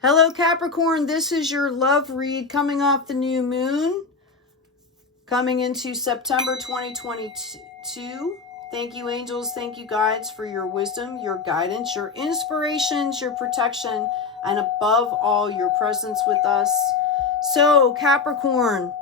Hello, Capricorn. This is your love read coming off the new moon, coming into September 2022. Thank you, angels. Thank you, guides, for your wisdom, your guidance, your inspirations, your protection, and above all, your presence with us. So, Capricorn,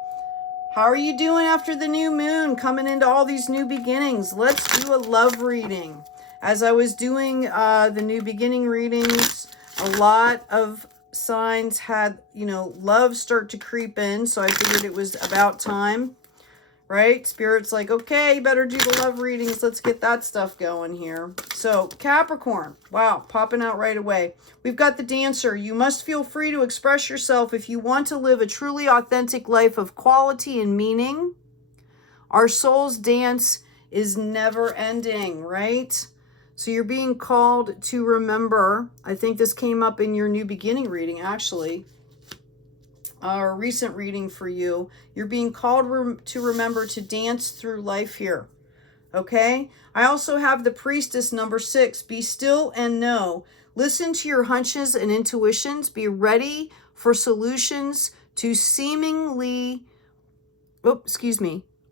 how are you doing after the new moon, coming into all these new beginnings? Let's do a love reading. As I was doing the new beginning readings, a lot of signs had, love start to creep in. So I figured it was about time, right? Spirit's like, okay, you better do the love readings. Let's get that stuff going here. So Capricorn, wow, popping out right away. We've got the Dancer. You must feel free to express yourself if you want to live a truly authentic life of quality and meaning. Our soul's dance is never ending, right? So you're being called to remember. I think this came up in your new beginning reading, actually. A recent reading for you. You're being called to remember to dance through life here. Okay? I also have the Priestess number 6. Be still and know. Listen to your hunches and intuitions. Be ready for solutions to seemingly,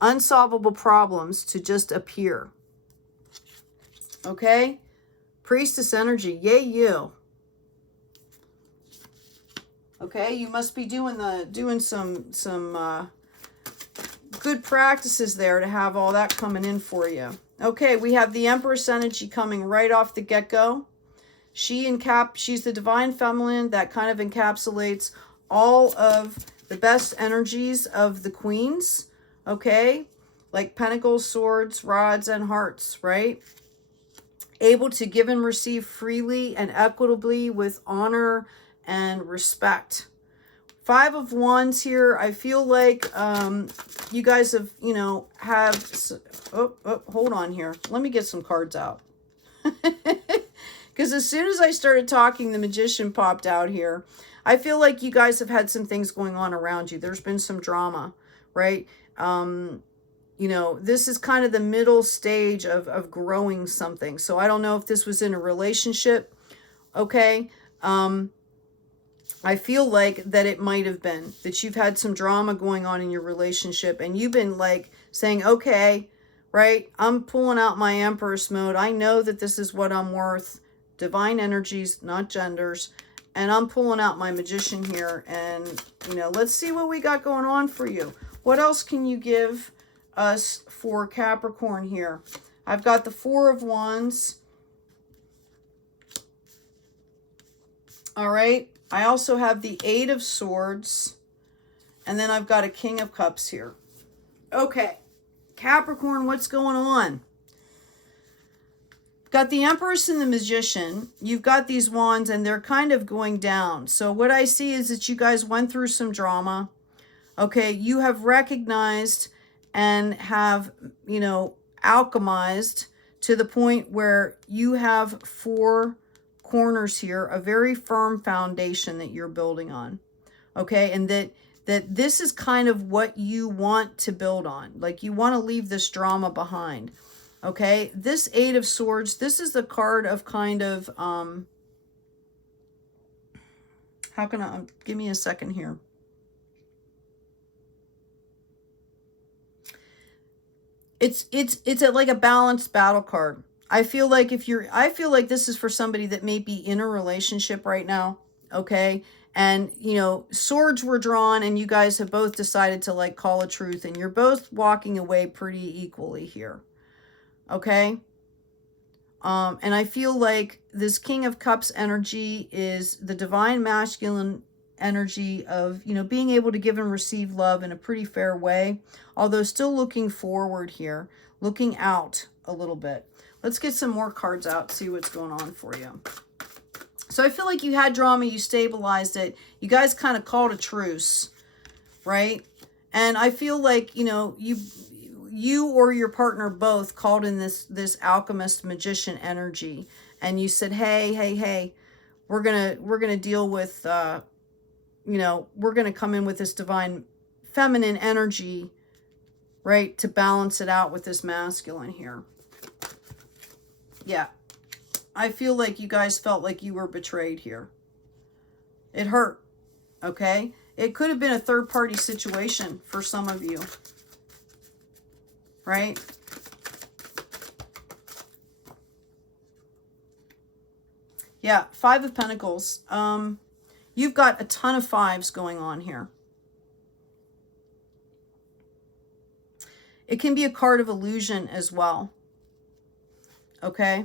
unsolvable problems to just appear. Okay? Priestess energy. Yay, you. Okay? You must be doing some good practices there to have all that coming in for you. Okay, we have the Empress energy coming right off the get-go. She's the divine feminine that kind of encapsulates all of the best energies of the queens. Okay? Like pentacles, swords, rods, and hearts, right? Able to give and receive freely and equitably with honor and respect. 5 of Wands here. I feel like you guys have, hold on here. Let me get some cards out. Because as soon as I started talking, the Magician popped out here. I feel like you guys have had some things going on around you. There's been some drama, right? This is kind of the middle stage of growing something. So I don't know if this was in a relationship, okay? I feel like that it might have been that you've had some drama going on in your relationship and you've been like saying, okay, right, I'm pulling out my Empress mode. I know that this is what I'm worth. Divine energies, not genders. And I'm pulling out my Magician here. And, let's see what we got going on for you. What else can you give us for Capricorn here? I've got the 4 of Wands. All right. I also have the 8 of Swords. And then I've got a King of Cups here. Okay. Capricorn, what's going on? Got the Empress and the Magician. You've got these wands and they're kind of going down. So what I see is that you guys went through some drama. Okay. You have recognized and have, alchemized to the point where you have 4 corners here, a very firm foundation that you're building on. Okay. And that this is kind of what you want to build on. Like you want to leave this drama behind. Okay. This 8 of Swords, this is the card of kind of, give me a second here. It's like a balanced battle card. I feel like this is for somebody that may be in a relationship right now. Okay. And, swords were drawn and you guys have both decided to like call a truth and you're both walking away pretty equally here. Okay. And I feel like this King of Cups energy is the divine masculine energy of, being able to give and receive love in a pretty fair way, although still looking forward here, looking out a little bit. Let's get some more cards out, see what's going on for you. So I feel like you had drama, you stabilized it. You guys kind of called a truce, right? And I feel like, you or your partner both called in this alchemist magician energy. And you said, hey, we're going to deal with, we're going to come in with this divine feminine energy, right? To balance it out with this masculine here. Yeah. I feel like you guys felt like you were betrayed here. It hurt, okay? It could have been a third-party situation for some of you, right? Yeah, Five of Pentacles. You've got a ton of fives going on here. It can be a card of illusion as well, okay?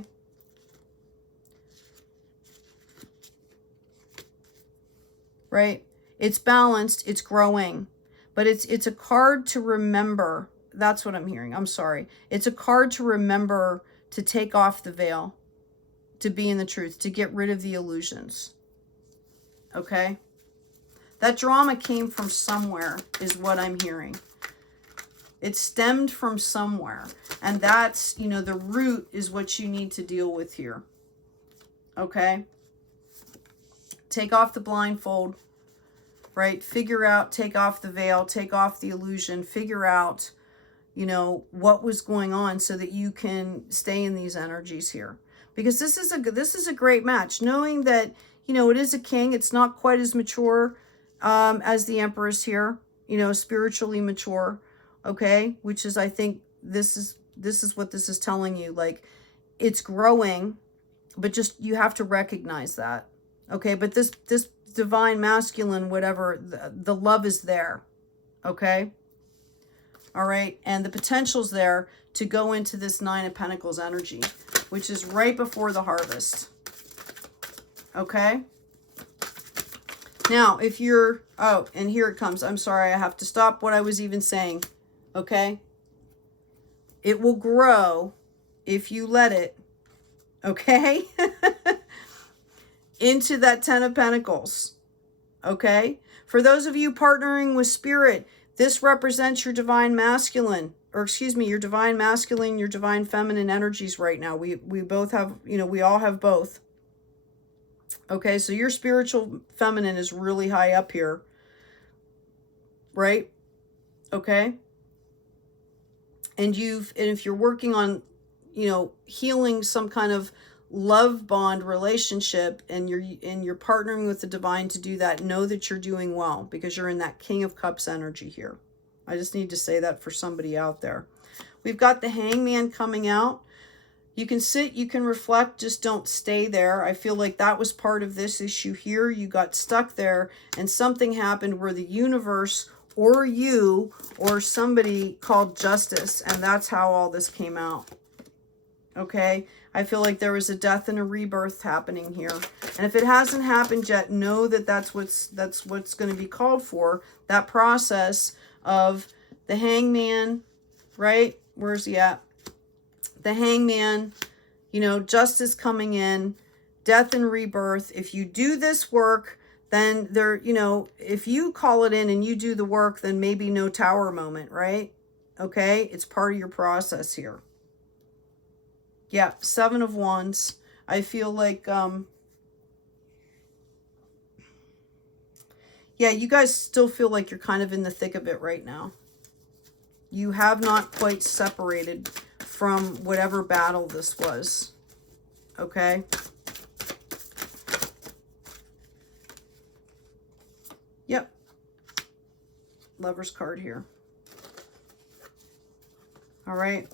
Right? It's balanced, it's growing, but it's a card to remember. That's what I'm hearing. I'm sorry. It's a card to remember to take off the veil, to be in the truth, to get rid of the illusions. Okay? That drama came from somewhere is what I'm hearing. It stemmed from somewhere. And that's, you know, the root is what you need to deal with here. Okay? Take off the blindfold, right? Figure out, take off the veil, take off the illusion, figure out, you know, what was going on so that you can stay in these energies here. Because this is a great match. Knowing that, you know, it is a king. It's not quite as mature as the Empress here, you know, spiritually mature, okay? Which is, I think, this is what this is telling you. Like, it's growing, but just, you have to recognize that. Okay, but this divine masculine, whatever, the love is there. Okay? All right, and the potential's there to go into this Nine of Pentacles energy, which is right before the harvest. Okay? Now, if you're, oh, and here it comes. I'm sorry, I have to stop what I was even saying. Okay? It will grow if you let it. Okay? Into that Ten of Pentacles, okay? For those of you partnering with Spirit, this represents your divine masculine, or excuse me, your divine masculine, your divine feminine energies right now. We both have, you know, we all have both. Okay, so your spiritual feminine is really high up here, right? Okay? And if you're working on, you know, healing some kind of love bond relationship, and you're partnering with the divine to do that, know that you're doing well, because you're in that King of Cups energy here. I just need to say that for somebody out there. We've got the Hangman coming out. You can sit, you can reflect, just don't stay there. I feel like that was part of this issue here. You got stuck there and something happened where the universe or you or somebody called justice, and that's how all this came out. Okay? I feel like there was a death and a rebirth happening here. And if it hasn't happened yet, know that that's what's going to be called for. That process of the Hangman, right? Where's he at? The Hangman, you know, justice coming in, death and rebirth. If you do this work, then there, you know, if you call it in and you do the work, then maybe no tower moment, right? Okay? It's part of your process here. Yeah, Seven of Wands. I feel like, yeah, you guys still feel like you're kind of in the thick of it right now. You have not quite separated from whatever battle this was. Okay? Yep. Lover's card here. All right.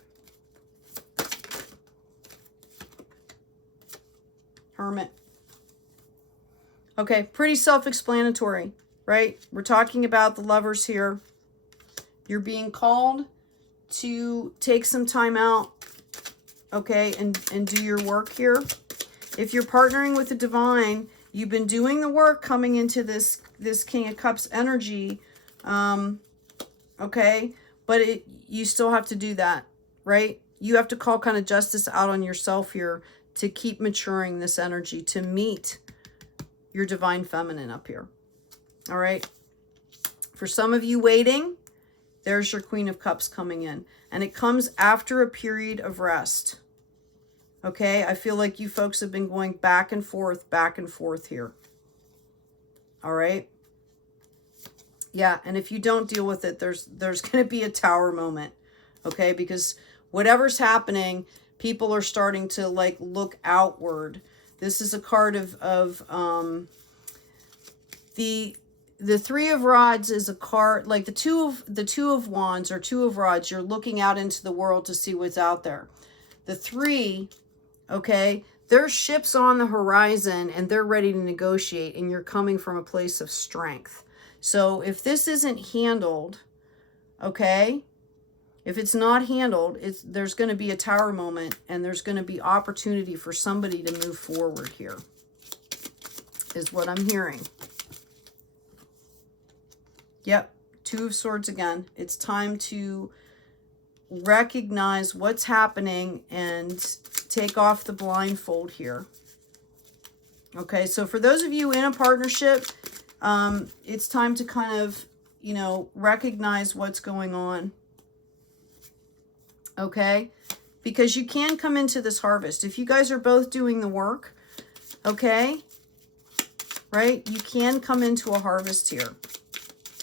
Hermit. Okay, pretty self-explanatory, right? We're talking about the lovers here. You're being called to take some time out, okay, and do your work here. If you're partnering with the divine, you've been doing the work coming into this King of Cups energy, okay, but you still have to do that, right? You have to call kind of justice out on yourself here to keep maturing this energy, to meet your divine feminine up here. All right. For some of you waiting, there's your Queen of Cups coming in. And it comes after a period of rest. Okay. I feel like you folks have been going back and forth here. All right. Yeah. And if you don't deal with it, there's going to be a tower moment. Okay. Because whatever's happening, people are starting to like look outward. This is a card of The Three of Rods is a card, like the two of Wands or Two of Rods. You're looking out into the world to see what's out there. The Three, okay, there's ships on the horizon and they're ready to negotiate, and you're coming from a place of strength. So if this isn't handled, okay, if it's not handled, there's going to be a Tower moment, and there's going to be opportunity for somebody to move forward here, is what I'm hearing. Yep, Two of Swords again. It's time to recognize what's happening and take off the blindfold here. Okay, so for those of you in a partnership, it's time to kind of, you know, recognize what's going on. Okay, because you can come into this harvest. If you guys are both doing the work, okay, right, you can come into a harvest here.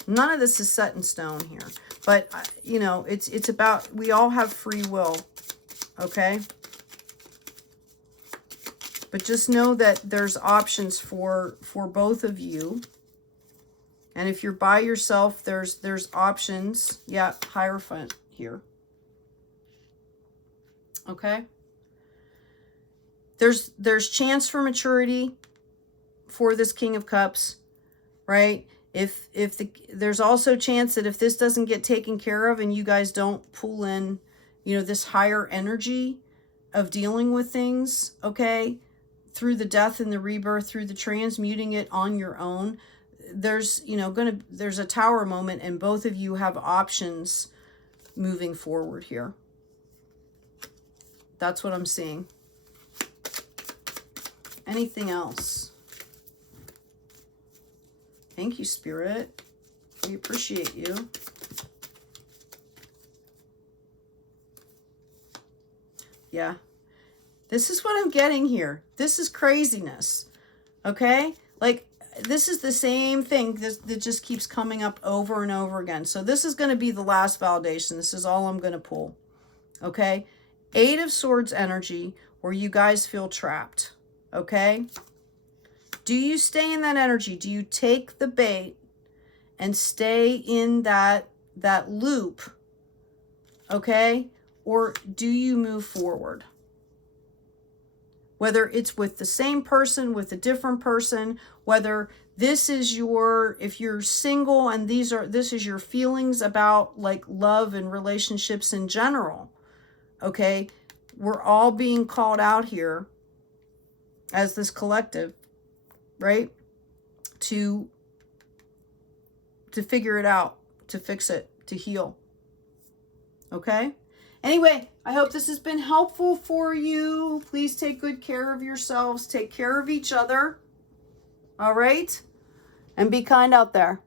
None of this is set in stone here, but you know, it's about, we all have free will, okay? But just know that there's options for both of you. And if you're by yourself, there's options. Yeah, Hierophant here. Okay? There's chance for maturity for this King of Cups, right? There's also chance that if this doesn't get taken care of and you guys don't pull in, you know, this higher energy of dealing with things, okay, through the death and the rebirth, through the transmuting it on your own, there's, you know, there's a Tower moment, and both of you have options moving forward here. That's what I'm seeing. Anything else? Thank you, Spirit. We appreciate you. Yeah. This is what I'm getting here. This is craziness. Okay? Like, this is the same thing that just keeps coming up over and over again. So this is going to be the last validation. This is all I'm going to pull. Okay? Eight of Swords energy, where you guys feel trapped. Okay? Do you stay in that energy? Do you take the bait and stay in that loop? Okay? Or do you move forward? Whether it's with the same person, with a different person, whether this is your, if you're single and this is your feelings about like love and relationships in general. Okay? We're all being called out here as this collective, right? To figure it out, to fix it, to heal. Okay? Anyway, I hope this has been helpful for you. Please take good care of yourselves. Take care of each other. All right? And be kind out there.